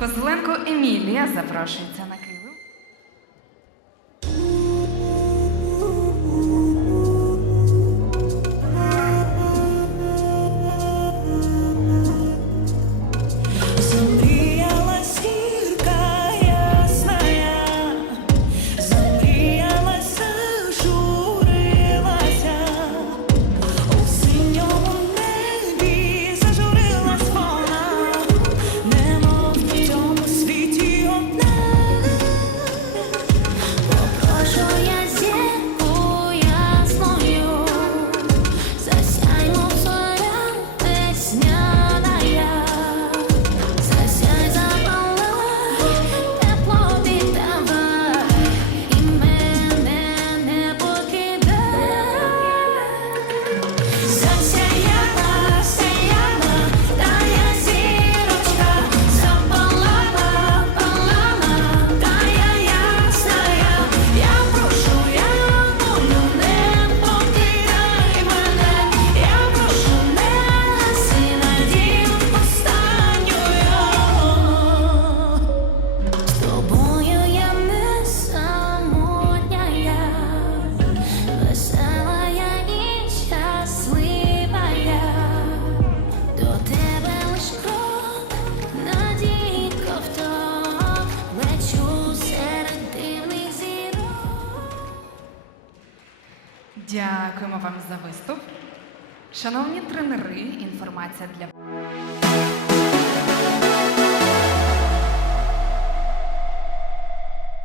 Козленко Емілія запрошується. Дякуємо вам за виступ. Шановні тренери, інформація для